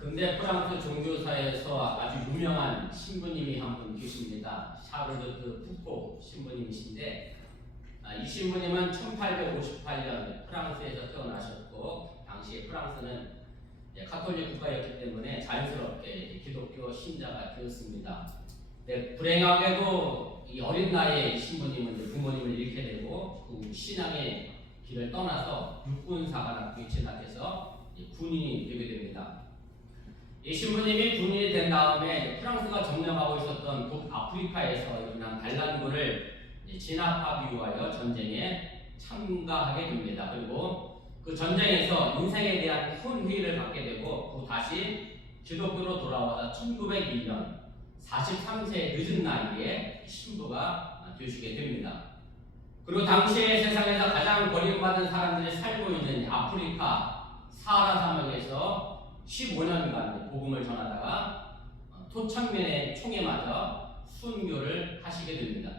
근대 프랑스 종교사에서 아주 유명한 신부님이 한 분 계십니다. 샤르르트 푸코 신부님이신데, 이 신부님은 1858년 프랑스에서 태어나셨고, 당시에 프랑스는 카톨릭 국가였기 때문에 자연스럽게 기독교 신자가 되었습니다. 불행하게도 이 어린 나이에 신부님은 부모님을 잃게 되고, 그 신앙의 길을 떠나서 육군사관학교에 진학해서 군인이 되게 됩니다. 이 신부님이 군인이 된 다음에 프랑스가 점령하고 있었던 북아프리카에서 일어난 반란군을 진압하기 위하여 전쟁에 참가하게 됩니다. 그리고 그 전쟁에서 인생에 대한 훈회를 갖게 되고, 또 다시 기독교로 돌아와서 1901년 43세 늦은 나이에 신부가 되시게 됩니다. 그리고 당시에 세상에서 가장 버림받은 사람들이 살고 있는 아프리카 사하라 사막에서 15년간 복음을 전하다가 토착민의 총에 맞아 순교를 하시게 됩니다.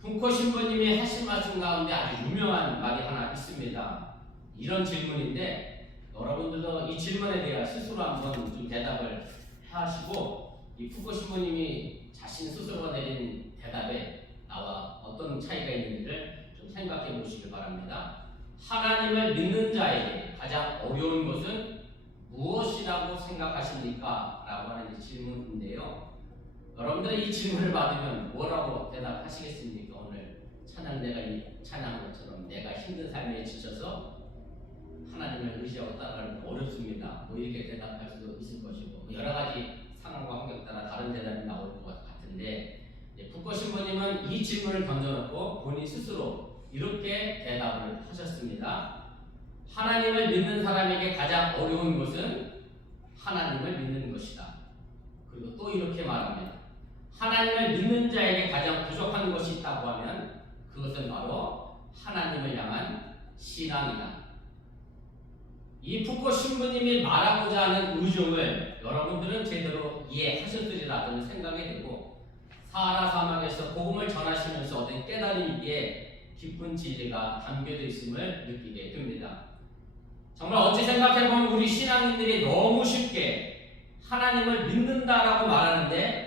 푸코 신부님이 하신 말씀 가운데 아주 유명한 말이 하나 있습니다. 이런 질문인데, 여러분들도 이 질문에 대해 스스로 한번 좀 대답을 하시고, 이 푸코 신부님이 자신 스스로 내린 대답에 나와 어떤 차이가 있는지를 좀 생각해 보시길 바랍니다. 하나님을 믿는 자에게 가장 어려운 것은 무엇이라고 생각하십니까? 라고 하는 질문인데요. 여러분들은 이 질문을 받으면 뭐라고 대답하시겠습니까? 오늘 찬양대가 찬양한 것처럼 내가 힘든 삶에 지쳐서 하나님을 의지하고 따라가는 건 어렵습니다. 뭐 이렇게 대답할 수도 있을 것이고, 여러 가지 상황과 환경 따라 다른 대답이 나올 것 같은데, 푸코 신부님은 이 질문을 던져놓고 본인 스스로 이렇게 대답을 하셨습니다. 하나님을 믿는 사람에게 가장 어려운 것은 하나님을 믿는 것이다. 그리고 또 이렇게 말합니다. 하나님을 믿는 자에게 가장 부족한 것이 있다고 하면 그것은 바로 하나님을 향한 신앙이다. 이 푸코 신부님이 말하고자 하는 의중을 여러분들은 제대로 이해하셨으리라 저는 생각이 되고, 사하라 사막에서 복음을 전하시면서 얻은 깨달음이기에 깊은 진리가 담겨져 있음을 느끼게 됩니다. 정말 어찌 생각해보면 우리 신앙인들이 너무 쉽게 하나님을 믿는다라고 말하는데,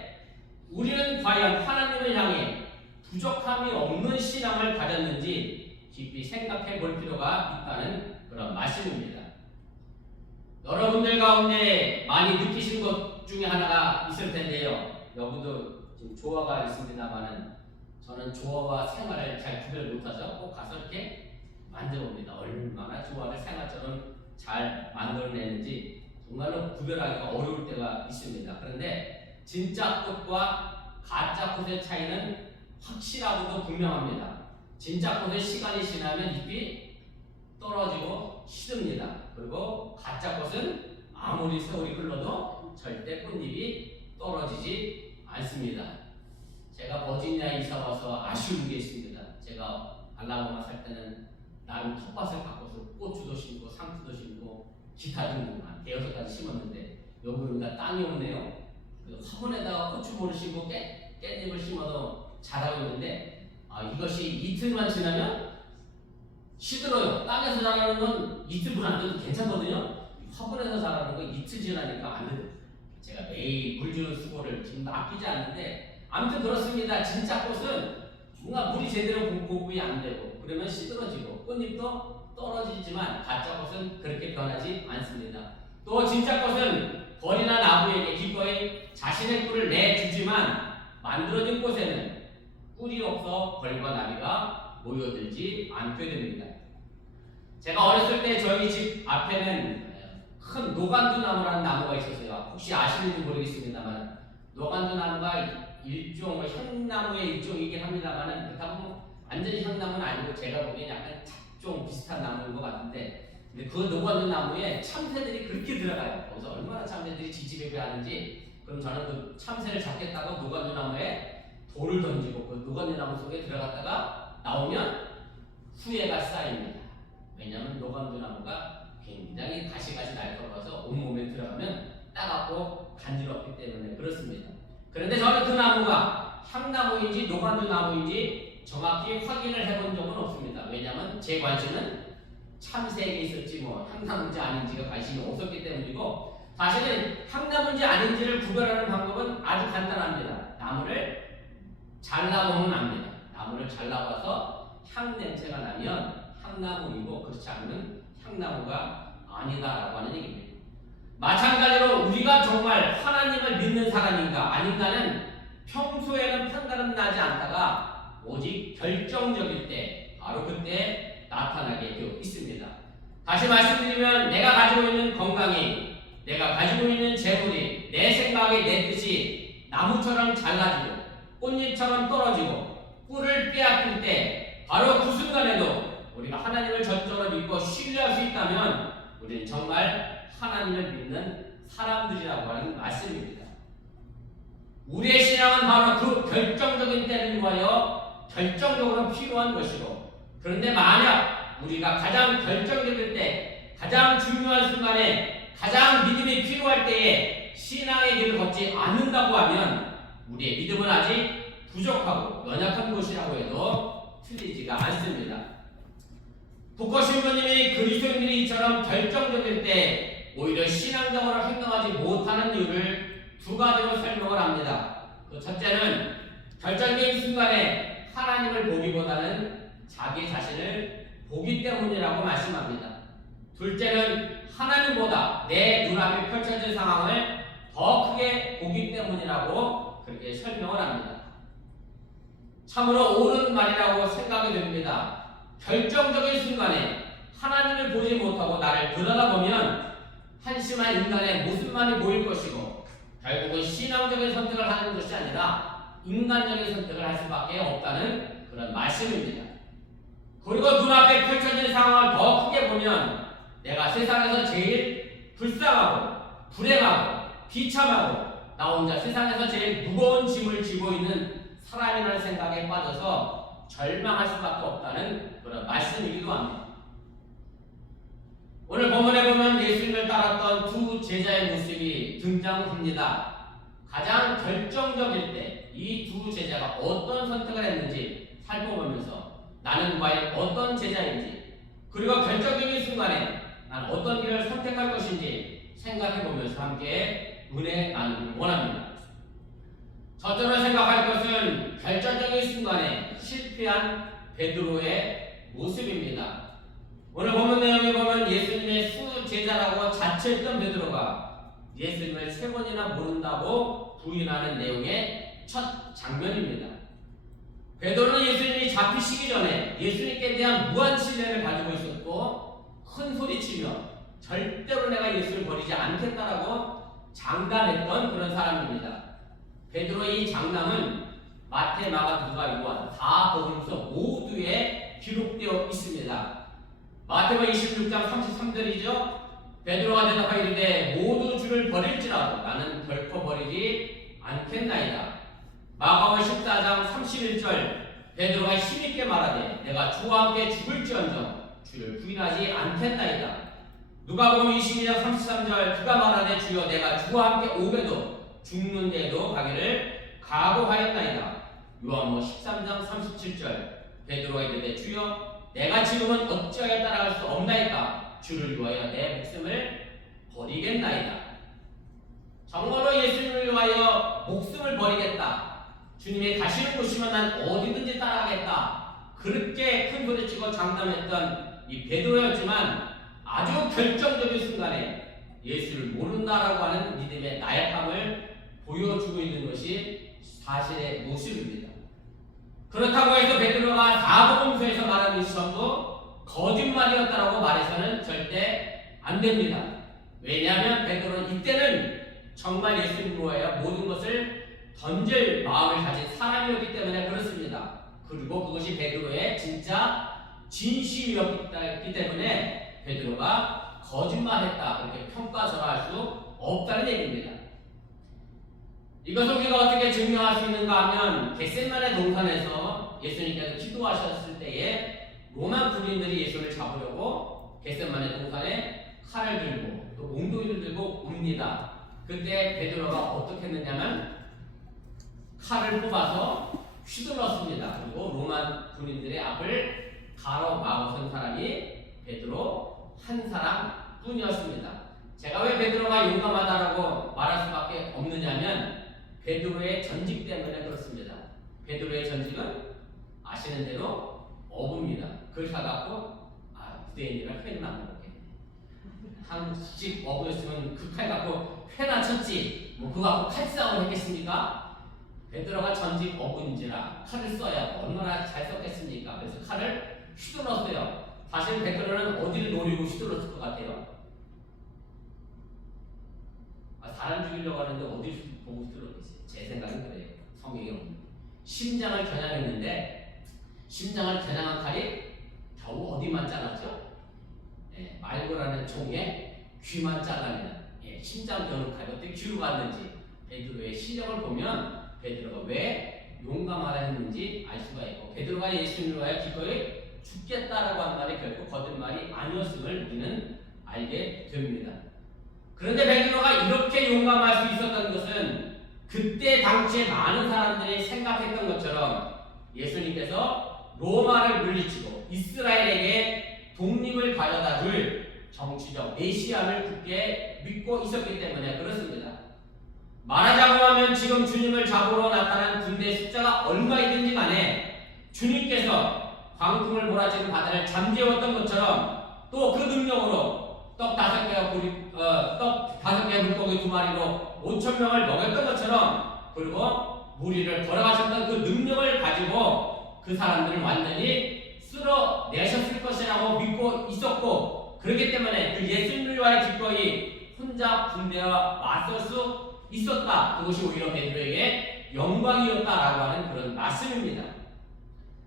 우리는 과연 하나님을 향해 부족함이 없는 신앙을 가졌는지 깊이 생각해 볼 필요가 있다는 그런 말씀입니다. 여러분들 가운데 많이 느끼신 것 중에 하나가 있을 텐데요. 여러분도 지금 조화가 있습니다만은, 저는 조화와 생활을 잘 구별 못해서 꼭 가서 이렇게 만져봅니다. 얼마나 조화를 생활처럼 잘 만들어내는지 정말로 구별하기가 어려울 때가 있습니다. 그런데 진짜 꽃과 가짜 꽃의 차이는 확실하고도 분명합니다. 진짜 꽃은 시간이 지나면 잎이 떨어지고 시듭니다. 그리고 가짜 꽃은 아무리 세월이 흘러도 절대 꽃잎이 떨어지지 않습니다. 제가 버지니아에 이사 와서 아쉬운 게 있습니다. 제가 알라바마 살 때는 나름 텃밭을 가꿔서 고추도 심고 상추도 심고 기타 등등 한 대여섯 가지 심었는데, 여기보다 땅이 없네요. 화분에다가 고추모를 심고 깻잎을 심어서 자라고 있는데, 이것이 이틀만 지나면 시들어요. 땅에서 자라는 건 이틀분 안 돼도 괜찮거든요. 화분에서 자라는 건 이틀 지나니까 안 돼요. 제가 매일 물 주는 수고를 지금 아끼지 않는데, 아무튼 그렇습니다. 진짜 꽃은 뭔가 물이 제대로 공급이 안 되고 그러면 시들어지고 꽃잎도 떨어지지만, 가짜 꽃은 그렇게 변하지 않습니다. 또 진짜 꽃은 벌이나 나무에게 기꺼이 자신의 꿀을 내주지만, 만들어진 꽃에는 꿀이 없어 벌과 나비가 모여들지 않게 됩니다. 제가 어렸을 때 저희 집 앞에는 큰 노간주 나무라는 나무가 있었어요. 혹시 아시는지 모르겠습니다만, 노간주 나무가 일종 향나무의 일종이긴 합니다만은, 그렇다고 완전히 향나무는 아니고 제가 보기엔 약간 잡종 비슷한 나무인 것 같은데, 근데 그 노간주 나무에 참새들이 그렇게 들어가요. 거기서 얼마나 참새들이 지지배배하는지. 그럼 저는 그 참새를 잡겠다고 노간주 나무에 돌을 던지고 그 노간주 나무 속에 들어갔다가 나오면 후회가 쌓입니다. 왜냐하면 노간주 나무가 굉장히 가시가시 날카로워서 온몸에 들어가면 따갑고 간지럽기 때문에 그렇습니다. 그런데 저는 그 나무가 향나무인지 노간주 나무인지 정확히 확인을 해본 적은 없습니다. 왜냐하면 제 관심은 참새에게 있었지 뭐 향나무인지 아닌지가 관심이 없었기 때문이고, 사실은 향나무인지 아닌지를 구별하는 방법은 아주 간단합니다. 나무를 잘라보면 압니다. 나무를 잘라봐서 향 냄새가 나면 향나무이고 그렇지 않으면 향나무가 아니다라고 하는 얘기입니다. 마찬가지로 우리가 정말 하나님을 믿는 사람인가 아닌가는 평소에는 판단은 나지 않다가 오직 결정적일 때 바로 그때 나타나게 되어 있습니다. 다시 말씀드리면 내가 가지고 있는 건강이, 내가 가지고 있는 재물이, 내 생각이, 내 뜻이 나무처럼 잘라지고 꽃잎처럼 떨어지고 꿀을 빼앗길 때 바로 그 순간에도 우리가 하나님을 전적으로 믿고 신뢰할 수 있다면 우리는 정말 하나님을 믿는 사람들이라고 하는 말씀입니다. 우리의 신앙은 바로 그 결정적인 때를 위하여 결정적으로 필요한 것이고, 그런데 만약 우리가 가장 결정적일 때, 가장 중요한 순간에, 가장 믿음이 필요할 때에 신앙의 길을 걷지 않는다고 하면 우리의 믿음은 아직 부족하고 연약한 것이라고 해도 틀리지가 않습니다. 북커 신부님이 그리스도인들이 이처럼 결정적일 때 오히려 신앙적으로 행동하지 못하는 이유를 두 가지로 설명을 합니다. 그 첫째는 결정적인 순간에 하나님을 보기보다는 자기 자신을 보기 때문이라고 말씀합니다. 둘째는 하나님보다 내 눈앞에 펼쳐진 상황을 더 크게 보기 때문이라고 그렇게 설명을 합니다. 참으로 옳은 말이라고 생각이 됩니다. 결정적인 순간에 하나님을 보지 못하고 나를 들여다보면 한심한 인간의 모습만이 보일 것이고 결국은 신앙적인 선택을 하는 것이 아니라 인간적인 선택을 할 수밖에 없다는 그런 말씀입니다. 그리고 눈앞에 펼쳐진 상황을 더 크게 보면 내가 세상에서 제일 불쌍하고 불행하고 비참하고 나 혼자 세상에서 제일 무거운 짐을 지고 있는 사람이라는 생각에 빠져서 절망할 수밖에 없다는 그런 말씀이기도 합니다. 오늘 본문에 보면 예수님을 따랐던 두 제자의 모습이 등장합니다. 가장 결정적일 때 이 두 제자가 어떤 선택을 했는지 살펴보면서 나는 과연 어떤 제자인지, 그리고 결정적인 순간에 나는 어떤 길을 선택할 것인지 생각해보면서 함께 은혜 나누길 원합니다. 첫째로 생각할 것은 결정적인 순간에 실패한 베드로의 모습입니다. 오늘 본문 내용에 보면 예수님의 수제자라고 자처했던 베드로가 예수님을 세 번이나 모른다고 부인하는 내용의 첫 장면입니다. 베드로는 예수님이 잡히시기 전에 예수님께 대한 무한 신뢰를 가지고 있었고 큰 소리치며 절대로 내가 예수를 버리지 않겠다라고 장담했던 그런 사람입니다. 베드로의 이 장담은 마태, 마가, 누가, 요한 다 복음서 모두에 기록되어 있습니다. 마태복음 26장 33절이죠. 베드로가 대답하여 이르되 모두 주를 버릴지라도 나는 결코 버리지 않겠나이다. 마가복음 14장 31절 베드로가 힘있게 말하되 내가 주와 함께 죽을지언정 주를 부인하지 않겠나이다. 누가복음 22장 33절 그가 말하되 주여 내가 주와 함께 오게도 죽는데도 가기를 각오하였나이다. 요한복음 13장 37절 베드로가 이르되 주여 내가 지금은 어찌하여 따라갈 수 없나이까 주를 위하여 내 목숨을 버리겠나이다. 정말로 예수님을 위하여 목숨을 버리겠다. 주님이 가시는 곳이면 난 어디든지 따라가겠다. 그렇게 큰 소리치고 장담했던 이 베드로였지만 아주 결정적인 순간에 예수를 모른다라고 하는 믿음의 나약함을 보여주고 있는 것이 사실의 모습입니다. 그렇다고 해서 베드로가 사복음서에서 말하는 것이 전부 거짓말이었다라고 말해서는 절대 안 됩니다. 왜냐하면 베드로는 이때는 정말 예수님을 위하여 모든 것을 던질 마음을 가진 사람이었기 때문에 그렇습니다. 그리고 그것이 베드로의 진짜 진심이었기 때문에 베드로가 거짓말했다 그렇게 평가절하할 수 없다는 얘기입니다. 이것을 우리가 어떻게 증명할 수 있는가 하면 겟세마네 동산에서 예수님께서 기도하셨을 때에 로마 군인들이 예수를 잡으려고 겟세마네 동산에 칼을 들고 또 몽둥이를 들고 옵니다. 그때 베드로가 어떻게 했느냐면 칼을 뽑아서 휘둘렀습니다. 그리고 로마 군인들의 앞을 가로막아선 사람이 베드로 한 사람 뿐이었습니다. 제가 왜 베드로가 용감하다라고 말할 수밖에 없느냐면 베드로의 전직 때문에 그렇습니다. 베드로의 전직은 아시는 대로 어부입니다. 그걸 사갖고 유대인이랑 회는 안 먹겠네. 한식 어부였으면 그 칼 갖고 회나 쳤지 뭐 그거 갖고 칼싸움을 했겠습니까? 베드로가 전직 어부인지라 칼을 써야 얼마나 잘 썼겠습니까? 그래서 칼을 휘둘렀어요. 사실 베드로는 어디를 노리고 휘둘렀을 것 같아요? 사람 죽이려고 하는데 어디를 보고 휘둘렀겠어요? 제 생각은 그래요. 성경에 없는 심장을 겨냥했는데 심장을 겨냥한 칼이 겨우 어디만 잘랐죠? 말고라는 총에 귀만 잘라내는 심장 겨누 칼이 어떻게 귀로 갔는지 베드로의 실력을 보면 베드로가 왜 용감하다 했는지 알 수가 있고 베드로가 예수님과의 기꺼이 죽겠다라고 한 말이 결코 거짓말이 아니었음을 우리는 알게 됩니다. 그런데 베드로가 이렇게 용감할 수 있었던 것은 그때 당시에 많은 사람들이 생각했던 것처럼 예수님께서 로마를 물리치고 이스라엘에게 독립을 가져다 줄 정치적 메시아를 굳게 믿고 있었기 때문에 그렇습니다. 말하자고 하면 지금 주님을 잡으러 나타난 군대 숫자가 얼마이든지 간에 주님께서 광풍을 몰아치는 바다를 잠재웠던 것처럼 또 그 능력으로 떡 5개와 물고기 2마리로 5,000명을 먹였던 것처럼 그리고 무리를 걸어가셨던 그 능력을 가지고 그 사람들을 완전히 쓸어내셨을 것이라고 믿고 있었고 그렇기 때문에 그 예수님과의 기꺼이 혼자 군대와 맞설 수 있었다. 그것이 오히려 베드로에게 영광이었다라고 하는 그런 말씀입니다.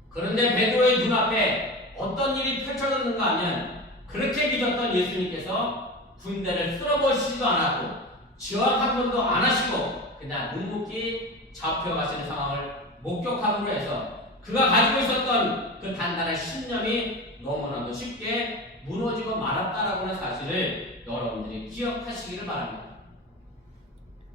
그런데 베드로의 눈앞에 어떤 일이 펼쳐졌는가 하면 그렇게 믿었던 예수님께서 군대를 쓸어버리시지도 않았고 지원 한 번도 안 하시고 그냥 묵묵히 잡혀가시는 상황을 목격함으로 해서 그가 가지고 있었던 그 단단한 신념이 너무나도 쉽게 무너지고 말았다라고 하는 사실을 여러분들이 기억하시기를 바랍니다.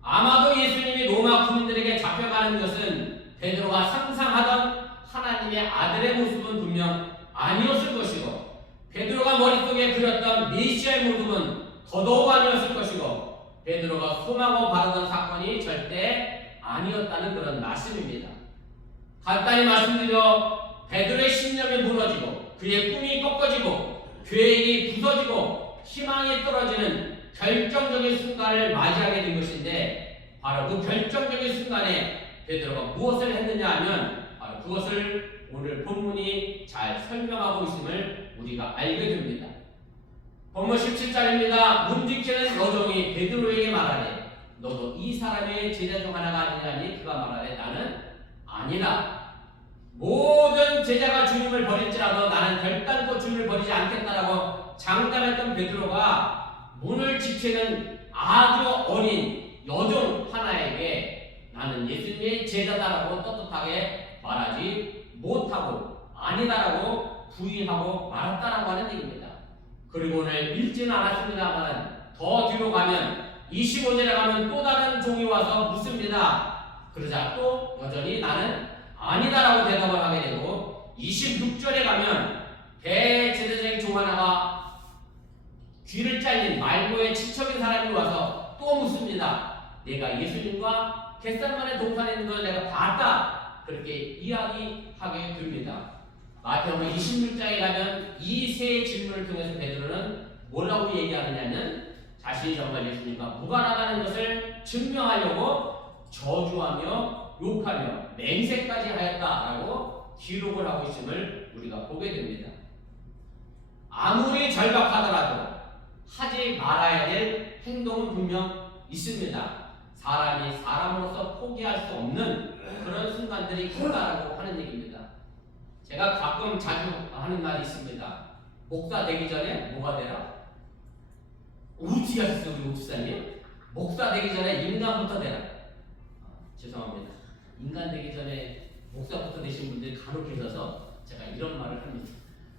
아마도 예수님이 로마 군인들에게 잡혀가는 것은 베드로가 상상하던 하나님의 아들의 모습은 분명 아니었을 것이고 베드로가 머릿속에 그렸던 메시아의 모습은 더더욱 아니었을 것이고 베드로가 소망하고 바라던 사건이 절대 아니었다는 그런 말씀입니다. 간단히 말씀드려 베드로의 신념이 무너지고 그의 꿈이 꺾어지고 계획이 부서지고 희망이 떨어지는 결정적인 순간을 맞이하게 된 것인데 바로 그 결정적인 순간에 베드로가 무엇을 했느냐 하면 바로 그것을 오늘 본문이 잘 설명하고 있음을 우리가 알게 됩니다. 본문 17절입니다. 문지키는 여종이 베드로에게 말하되 너도 이 사람의 제자 중 하나가 아니냐니 그가 말하되 나는 아니라 모든 제자가 주님을 버릴지라도 나는 결단코 주님을 버리지 않겠다라고 장담했던 베드로가 문을 지키는 아주 어린 여종 하나에게 나는 예수님의 제자다라고 떳떳하게 말하지 못하고 아니다라고 부인하고 말았다라고 하는 얘기입니다. 그리고 오늘 읽지는 않았습니다만 더 뒤로 가면 25절에 가면 또 다른 종이 와서 묻습니다. 그러자 또 여전히 나는 아니다라고 대답을 하게 되고 26절에 가면 대제사장의 종 하나가 귀를 잘린 말고의 치척인 사람이 와서 또 묻습니다. 내가 예수님과 겟세마네 동산에 있는 걸 내가 봤다. 그렇게 이야기하게 됩니다. 마태복음 26장에 가면 이 세 질문을 통해서 베드로는 뭐라고 얘기하느냐면 자신이 정말 예수님과 무관하다는 것을 증명하려고 저주하며 욕하며 맹세까지 하였다라고 기록을 하고 있음을 우리가 보게 됩니다. 아무리 절박하더라도 하지 말아야 될 행동은 분명 있습니다. 사람이 사람으로서 포기할 수 없는 그런 순간들이 있다라고 하는 얘기입니다. 제가 가끔 자주 하는 말이 있습니다. 목사 되기 전에 뭐가 되라? 어떻게 하셨어요 우리 목사님? 목사 되기 전에 인간부터 되라. 죄송합니다. 인간 되기 전에 목사부터 되신 분들이 간혹 계셔서 제가 이런 말을 합니다.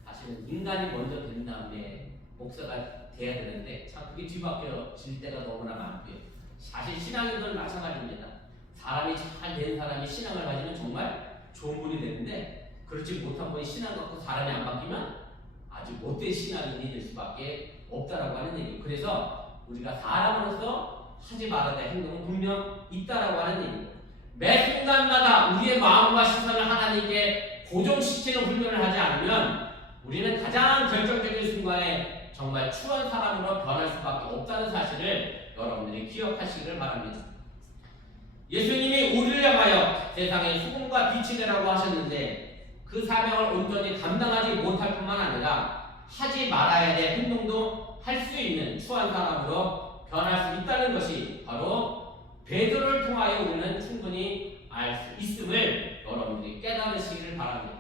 사실은 인간이 먼저 된 다음에 목사가 돼야 되는데 참 그게 뒤바뀌어질 때가 너무나 많고요. 사실 신앙인들은 마찬가지입니다. 사람이 잘 된 사람이 신앙을 가지면 정말 좋은 분이 되는데 그렇지 못한 분이 신앙 갖고 사람이 안 바뀌면 아주 못된 신앙인이 될 수밖에 없다라고 하는 얘기예요. 그래서 우리가 사람으로서 하지 말아야 될 행동은 분명 있다라고 하는 얘기입니다. 매 순간마다 우리의 마음과 시선을 하나님께 고정시키는 훈련을 하지 않으면 우리는 가장 결정적인 순간에 정말 추한 사람으로 변할 수밖에 없다는 사실을 여러분들이 기억하시기를 바랍니다. 예수님이 우리를 향하여 세상의 소금과 빛이 되라고 하셨는데 그 사명을 온전히 감당하지 못할 뿐만 아니라 하지 말아야 될 행동도 할 수 있는 추한 사람으로 변할 수 있다는 것이 바로 베드로를 통하여 우리는 충분히 알 수 있음을 여러분들이 깨달으시기를 바랍니다.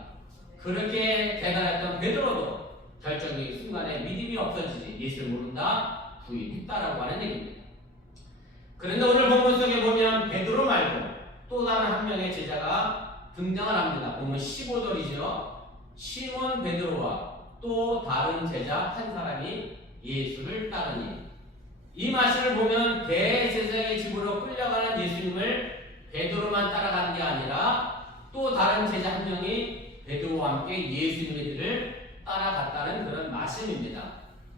그렇게 대단했던 베드로도 결정적인 순간에 믿음이 없어지지 예수를 모른다 부인했다라고 하는 얘기입니다. 그런데 오늘 본문 속에 보면 베드로 말고 또 다른 한 명의 제자가 등장을 합니다. 보면 15절이죠. 시몬 베드로와 또 다른 제자 한 사람이 예수를 따르니, 이 말씀을 보면 대제사장의 집으로 끌려가는 예수님을 베드로만 따라가는 게 아니라 또 다른 제자 한 명이 베드로와 함께 예수님을 따라갔다는 그런 말씀입니다.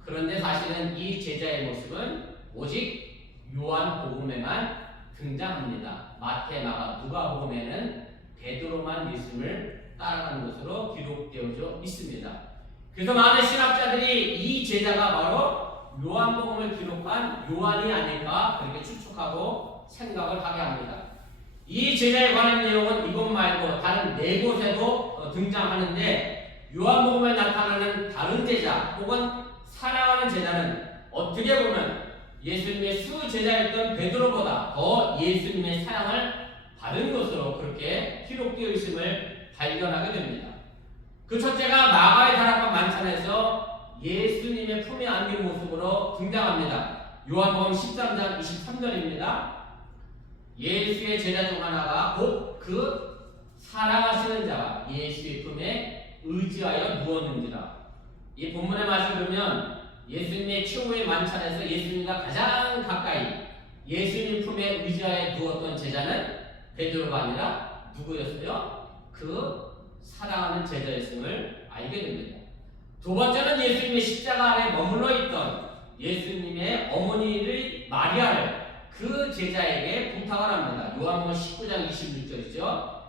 그런데 사실은 이 제자의 모습은 오직 요한복음에만 등장합니다. 마태, 마가, 누가복음에는 베드로만 예수님을 따라가는 것으로 기록되어져 있습니다. 그래서 많은 신학자들이 이 제자가 바로 요한복음을 기록한 요한이 아닐까 그렇게 추측하고 생각을 하게 합니다. 이 제자에 관한 내용은 이곳 말고 다른 4곳에도 등장하는데 요한복음에 나타나는 다른 제자 혹은 사랑하는 제자는 어떻게 보면 예수님의 수제자였던 베드로보다 더 예수님의 사랑을 받은 것으로 그렇게 기록되어 있음을 발견하게 됩니다. 그 첫째가 마가의 다락방 만찬에서 예수님의 품에 안긴 모습으로 등장합니다. 요한복음 13장 23절입니다. 예수의 제자 중 하나가 곧 그 사랑하시는 자가 예수의 품에 의지하여 누웠는지라. 이 본문의 말씀을 보면 예수님의 최후의 만찬에서 예수님과 가장 가까이 예수님 품에 의지하여 누웠던 제자는 베드로가 아니라 누구였어요? 그 사랑하는 제자였음을 알게 됩니다. 두 번째는 예수님의 십자가 아래 머물러 있던 예수님의 어머니를 마리아를 그 제자에게 부탁을 합니다. 요한복음 19장 26절이죠.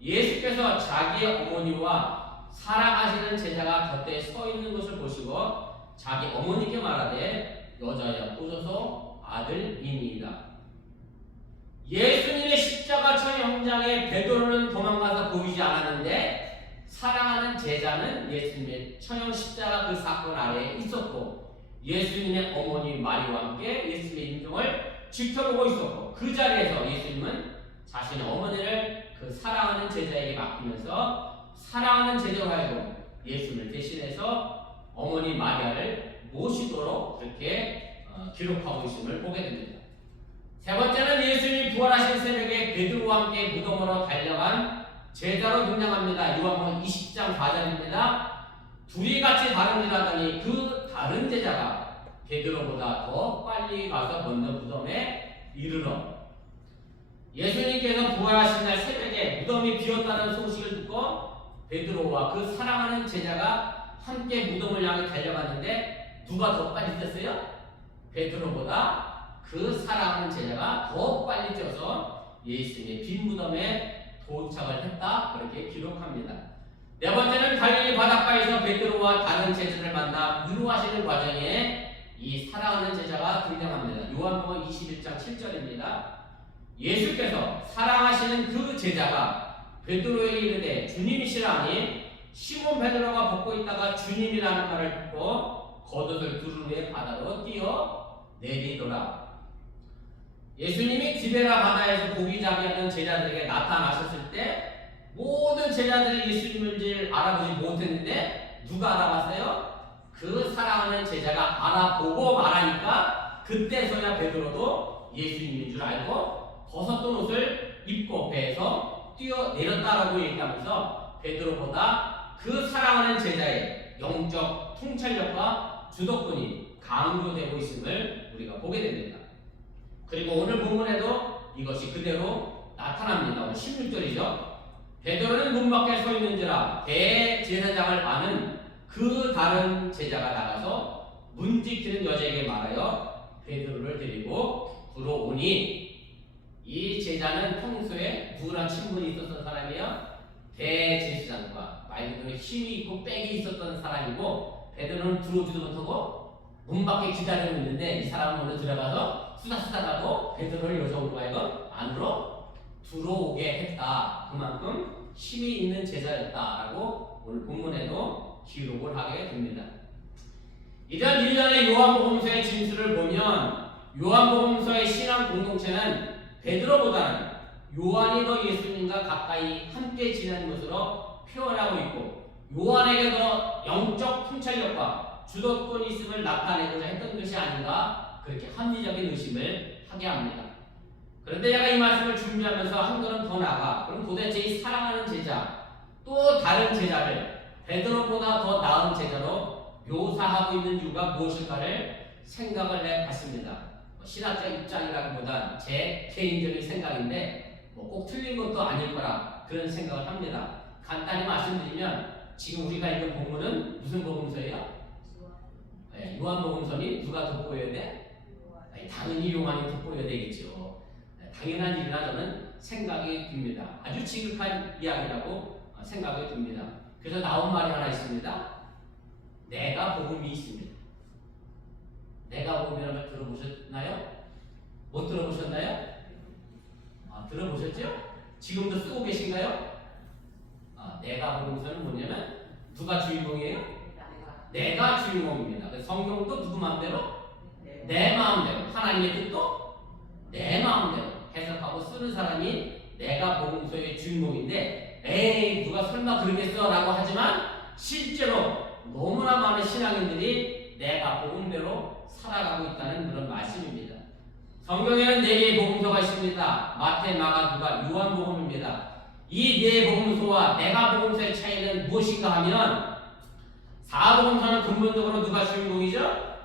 예수께서 자기의 어머니와 사랑하시는 제자가 곁에 서 있는 것을 보시고 자기 어머니께 말하되 여자여 오소서 아들이니이다. 예수님의 십자가 처형 현장에 베드로는 도망가서 보이지 않았는데 사랑하는 제자는 예수님의 처형 십자가 그 사건 아래에 있었고 예수님의 어머니 마리아와 함께 예수님의 임종을 지켜보고 있었고 그 자리에서 예수님은 자신의 어머니를 그 사랑하는 제자에게 맡기면서 사랑하는 제자로 하여금 예수님을 대신해서 어머니 마리아를 모시도록 그렇게 기록하고 있음을 보게 됩니다. 세 번째는 예수님이 부활하신 새벽에 베드로와 함께 무덤으로 달려간 제자로 등장합니다. 요한복음 20장 4절입니다. 둘이 같이 다른 일 하더니 그 다른 제자가 베드로보다 더 빨리 가서 먼저 무덤에 이르러 예수님께서 부활하신 날 새벽에 무덤이 비었다는 소식을 듣고 베드로와 그 사랑하는 제자가 함께 무덤을 향해 달려갔는데 누가 더 빨리 뛰었어요? 베드로보다 그 사랑하는 제자가 더 빨리 뛰어서 예수님의 빈 무덤에 도착을 했다 그렇게 기록합니다. 네 번째는 갈릴리 바닷가에서 베드로와 다른 제자를 만나 위로하시는 과정에 이 사랑하는 제자가 등장합니다. 요한복음 21장 7절입니다. 예수께서 사랑하시는 그 제자가 베드로에게 이르되 주님이시라 하니 시몬 베드로가 벗고 있다가 주님이라는 말을 듣고 겉옷을 두른 후에 바다로 뛰어 내리더라. 예수님이 디베라 바다에서 고기잡이하는 제자들에게 나타나셨을 때 모든 제자들이 예수님인지를 알아보지 못했는데 누가 알아봤어요? 그 사랑하는 제자가 알아보고 말하니까 그때서야 베드로도 예수님인 줄 알고 벗었던 옷을 입고 배에서 뛰어내렸다라고 얘기하면서 베드로보다 그 사랑하는 제자의 영적 통찰력과 주도권이 강조되고 있음을 우리가 보게 됩니다. 그리고 오늘 본문에도 이것이 그대로 나타납니다. 오늘 16절이죠. 베드로는 문 밖에 서 있는지라 대제사장을 아는 그 다른 제자가 나가서 문 지키는 여자에게 말하여 베드로를 데리고 들어오니 이 제자는 평소에 누구랑 친분이 있었던 사람이야? 대제사장과 말 그대로 힘이 있고 빽이 있었던 사람이고 베드로는 들어오지도 못하고 문 밖에 기다리고 있는데 이 사람은 오늘 들어가서 수다수다하고 베드로를 여성으로 하여금 안으로 들어오게 했다. 그만큼 힘이 있는 제자였다라고 오늘 본문에도 기록을 하게 됩니다. 이런 일련의 요한복음서의 진술을 보면 요한복음서의 신앙 공동체는 베드로보다는 요한이 더 예수님과 가까이 함께 지내는 것으로 표현하고 있고 요한에게 더 영적 통찰력과 주도권이 있음을 나타내고자 했던 것이 아닌가 그렇게 합리적인 의심을 하게 합니다. 그런데 제가 이 말씀을 준비하면서 한 걸음 더 나가 그럼 도대체 이 사랑하는 제자 또 다른 제자를 베드로보다 더 나은 제자로 묘사하고 있는 이유가 무엇일까를 생각을 해봤습니다. 신학적 입장이라기보단 제 개인적인 생각인데 꼭 틀린 것도 아닐 거라 그런 생각을 합니다. 간단히 말씀드리면 지금 우리가 읽은 본문은 무슨 복음서예요? 네, 요한복음서니 누가 돋보여야 돼? 당연히 요한이 돋보여야 되겠죠. 당연한 일이라 저는 생각이 듭니다. 아주 지극한 이야기라고 생각이 듭니다. 그래서 나온 말이 하나 있습니다. 내가 복음이 있습니다. 내가 복음이라는 걸 들어보셨나요? 못 들어보셨나요? 들어보셨죠? 지금도 쓰고 계신가요? 내가 복음서는 뭐냐면 누가 주인공이에요? 내가 주인공입니다. 성경도 누구 마음대로? 내 마음대로. 하나님의 뜻도 내 마음대로 해석하고 쓰는 사람이 내가 복음서의 주인공인데 에이 누가 설마 그러겠어 라고 하지만 실제로 너무나 많은 신앙인들이 내가 복음대로 살아가고 있다는 그런 말씀입니다. 성경에는 4개의 복음서가 있습니다. 마태, 마가, 누가, 요한복음입니다. 이 4 복음서와 내가 복음서의 차이는 무엇인가 하면 사복음서는 근본적으로 누가 주인공이죠?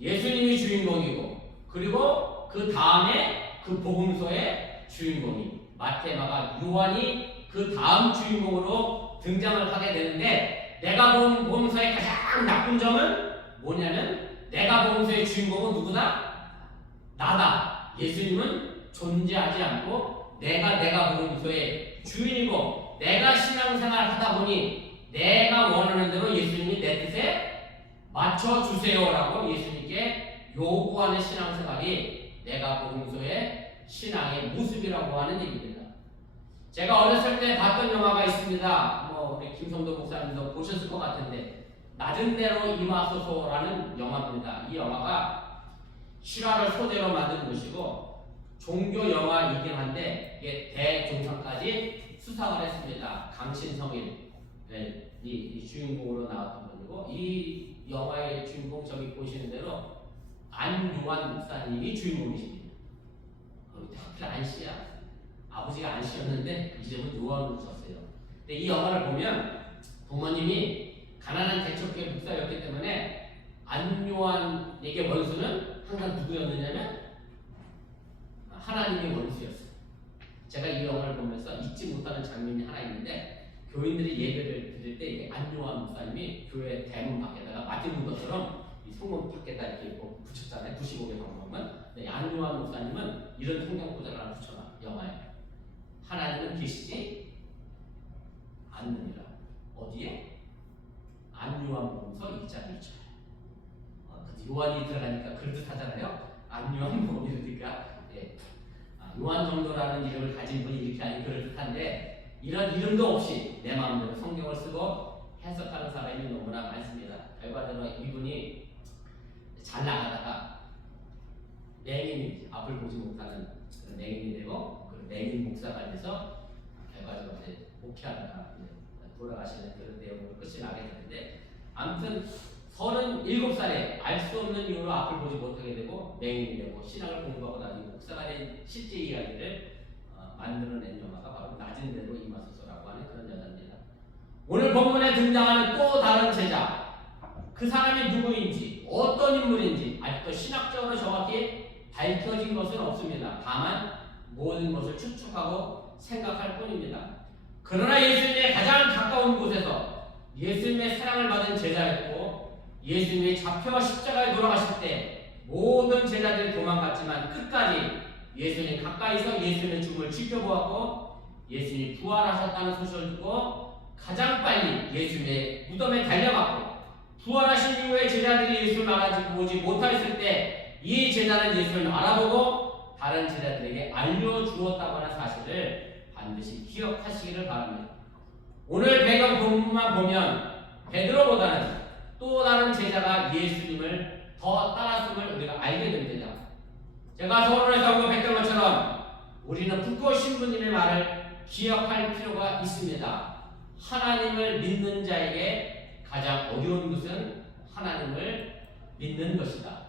예수님이 주인공이고 그리고 그 다음에 그 복음서의 주인공이 마태, 마가, 요한이 그 다음 주인공으로 등장을 하게 되는데 내가 본 복음서의 가장 나쁜 점은 뭐냐면 내가 복음서의 주인공은 누구다? 나다. 예수님은 존재하지 않고 내가 복음서의 주인이고 내가 신앙생활 하다 보니 내가 원하는 대로 예수님이 내 뜻에 맞춰주세요라고 예수님께 요구하는 신앙생활이 내가 복음서의 신앙의 모습이라고 하는 얘기입니다. 제가 어렸을 때 봤던 영화가 있습니다. 우리 김성도 목사님도 보셨을 것 같은데 낮은 대로 임하소서라는 영화입니다. 이 영화가 실화를 소재로 만든 것이고 종교 영화이긴 한데 이게 대종상까지 수상을 했습니다. 강신성일 이 주인공으로 나왔던 분이고 이 영화의 주인공 저기 보시는 대로 안요한 목사님이 주인공이십니다. 하필 안씨야. 아버지가 안씨였는데 이름은 요한으로 썼어요. 근데 이 영화를 보면 부모님이 가난한 대척교회 목사였기 때문에 안요한에게 원수는 항상 누구였느냐면 하나님의 원수였어요. 제가 이 영화를 보면서 잊지 못하는 장면이 하나 있는데 교인들이 예배를 드릴 때 안요한 목사님이 교회 대문 밖에다가 마틴 루더처럼 이 성문 밖에다 이렇게 붙였잖아요. 95개 방법은. 안요한 목사님은 이런 성경 구절을 하나 붙여놔 영화에. 하나님은 계시지 않느니라. 어디에? 안요한 복음서 1장 1절. 요한이 들어가니까 그럴듯하잖아요. 안요한 복음이니까 요한 정도라는 이름을 가진 분이 이렇게 하니 그럴듯한데 이런 이름도 없이 내 마음대로 성경을 쓰고 해석하는 사람이 너무나 많습니다. 결과적으로 이분이 잘 나가다가 맹인이 앞을 보지 못하는 그런 맹인이 되고 그 맹인 목사가 돼서 결과적으로 이제 목회하다가 돌아가시는 그런 내용으로 끝이 나게 되는데 아무튼 37살에 알 수 없는 이유로 앞을 보지 못하게 되고 맹인이 되고 신학을 공부하고 나중에 목사가 된 실제 이야기를 만들어낸 영화가 바로 낮은 대로 임하소서라고 하는 그런 여자입니다. 오늘 본문에 등장하는 또 다른 제자, 그 사람이 누구인지 어떤 인물인지 아직도 신학적으로 정확히 밝혀진 것은 없습니다. 다만 모든 것을 추측하고 생각할 뿐입니다. 그러나 예수님의 가장 가까운 곳에서 예수님의 사랑을 받은 제자였고 예수님이 잡혀 십자가에 돌아가실 때 모든 제자들이 도망갔지만 끝까지 예수님 가까이서 예수님의 죽음을 지켜보았고 예수님이 부활하셨다는 소식을 듣고 가장 빨리 예수님의 무덤에 달려갔고 부활하신 이후에 제자들이 예수를 알아보지 오지 못하였을 때 이 제자는 예수를 알아보고 다른 제자들에게 알려주었다고 하는 사실을 반드시 기억하시기를 바랍니다. 오늘 배경 본문만 보면 베드로보다는 또 다른 제자가 예수님을 더 따랐음을 우리가 알게 됩니다. 제가 서론에서 언급했던 것처럼 우리는 북고 신부님의 말을 기억할 필요가 있습니다. 하나님을 믿는 자에게 가장 어려운 것은 하나님을 믿는 것이다.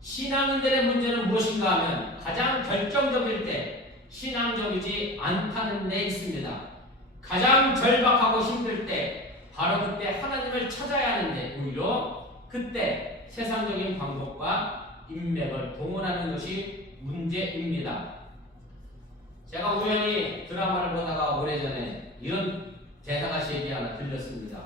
신앙인들의 문제는 무엇인가 하면 가장 결정적일 때 신앙적이지 않다는 데 있습니다. 가장 절박하고 힘들 때 바로 그때 하나님을 찾아야 하는데 오히려 그때 세상적인 방법과 인맥을 동원하는 것이 문제입니다. 제가 우연히 드라마를 보다가 오래전에 이런 대사가 제게 하나 들렸습니다.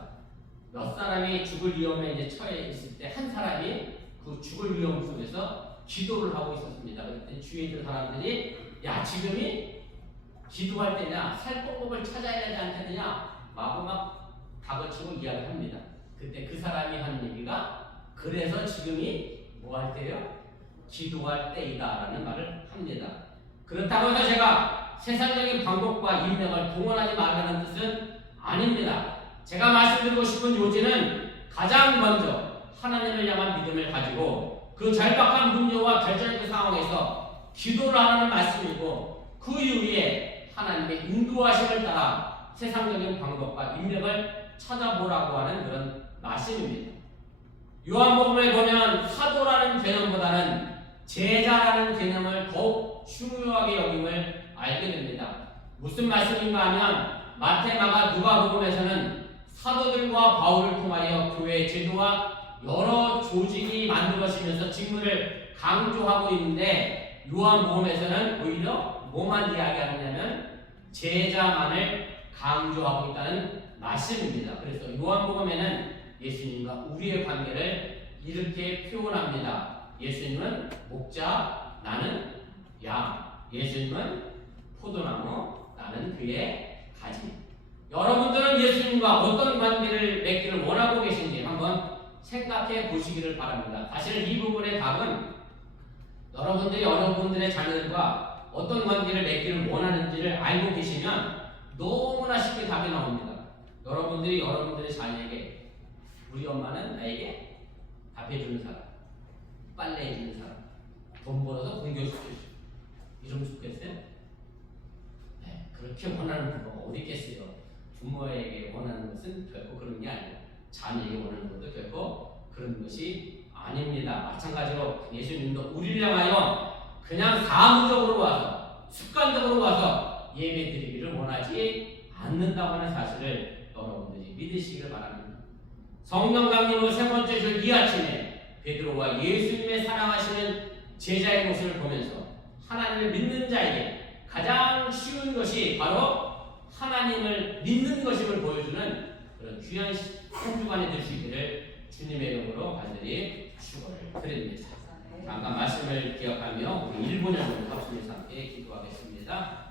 몇 사람이 죽을 위험에 이제 처해 있을 때 한 사람이 그 죽을 위험 속에서 기도를 하고 있었습니다. 그때 주위에 있는 사람들이 야 지금이 기도할 때냐 살법을 찾아야 하지 않겠느냐 마구 막 다그치고 이야기를 합니다. 그때 그 사람이 한 얘기가 그래서 지금이 뭐 할 때요? 기도할 때이다라는 말을 합니다. 그렇다고 해서 제가 세상적인 방법과 인맥을 동원하지 말라는 뜻은 아닙니다. 제가 말씀드리고 싶은 요지는 가장 먼저 하나님을 향한 믿음을 가지고 그 절박한 문제와 결정적 상황에서 기도를 하라는 말씀이고 그 이후에 하나님의 인도하심을 따라 세상적인 방법과 인맥을 찾아보라고 하는 그런 말씀입니다. 요한복음에 보면 사도라는 개념보다는 제자라는 개념을 더욱 중요하게 여김을 알게 됩니다. 무슨 말씀인가 하면 마태, 마가, 누가복음에서는 사도들과 바울을 통하여 교회의 제도와 여러 조직이 만들어지면서 직무를 강조하고 있는데 요한복음에서는 오히려 뭐만 이야기하느냐면 제자만을 강조하고 있다는 말씀입니다. 그래서 요한복음에는 예수님과 우리의 관계를 이렇게 표현합니다. 예수님은 목자, 나는 양. 예수님은 포도나무, 나는 그의 가지. 여러분들은 예수님과 어떤 관계를 맺기를 원하고 계신지 한번 생각해 보시기를 바랍니다. 사실 이 부분의 답은 여러분들이 여러분들의 자녀들과 어떤 관계를 맺기를 원하는지를 알고 계시면 너무나 쉽게 답이 나옵니다. 여러분들이 여러분들의 자녀에게 우리 엄마는 나에게 밥해주는 사람, 빨래해주는 사람, 돈 벌어서 공교시켜주고 이러면 좋겠어요? 네, 그렇게 원하는 부모가 어디 있겠어요? 부모에게 원하는 것은 결코 그런 게 아니에요. 자녀에게 원하는 것도 결코 그런 것이 아닙니다. 마찬가지로 예수님도 우리를 향하여 그냥 사무적으로 와서 습관적으로 와서 예배 드리기를 원하지 않는다고 하는 사실을 여러분들이 믿으시기를 바랍니다. 성령 강림의 세 번째 줄 이 아침에 베드로와 예수님의 사랑하시는 제자의 모습을 보면서 하나님을 믿는 자에게 가장 쉬운 것이 바로 하나님을 믿는 것임을 보여주는 그런 귀한 한 주간이 될 수 있기를 주님의 이름으로 간절히 축원을 드립니다. 잠깐 말씀을 기억하며 우리 1분 정도 합심해서 함께 기도하겠습니다.